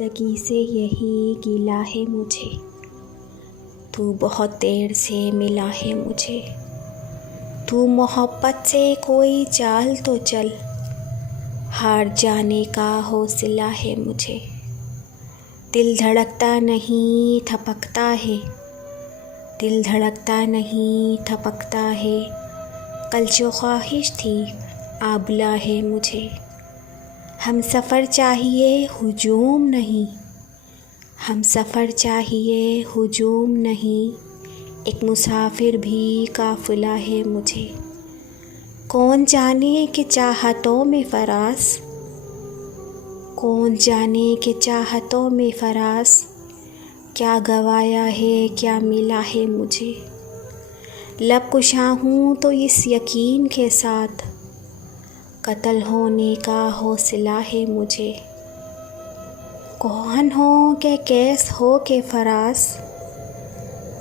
ज़िंदगी से यही गिला है मुझे, तू बहुत देर से मिला है मुझे। तू मोहब्बत से कोई चाल तो चल, हार जाने का हौसला है मुझे। दिल धड़कता नहीं थपकता है, दिल धड़कता नहीं थपकता है। कल जो ख्वाहिश थी आबला है मुझे। हम सफ़र चाहिए हुजूम नहीं, हम सफ़र चाहिए हुजूम नहीं। एक मुसाफिर भी काफ़िला है मुझे। कौन जाने कि चाहतों में फरास, कौन जाने कि चाहतों में फरास, क्या गवाया है क्या मिला है मुझे। लब कुशा हूँ तो इस यकीन के साथ, कत्ल होने का हौसला है मुझे। कौन हो के कैस हो के फरास,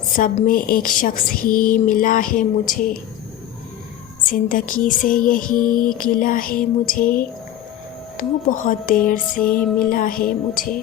सब में एक शख्स ही मिला है मुझे। ज़िंदगी से यही गिला है मुझे, तू बहुत देर से मिला है मुझे।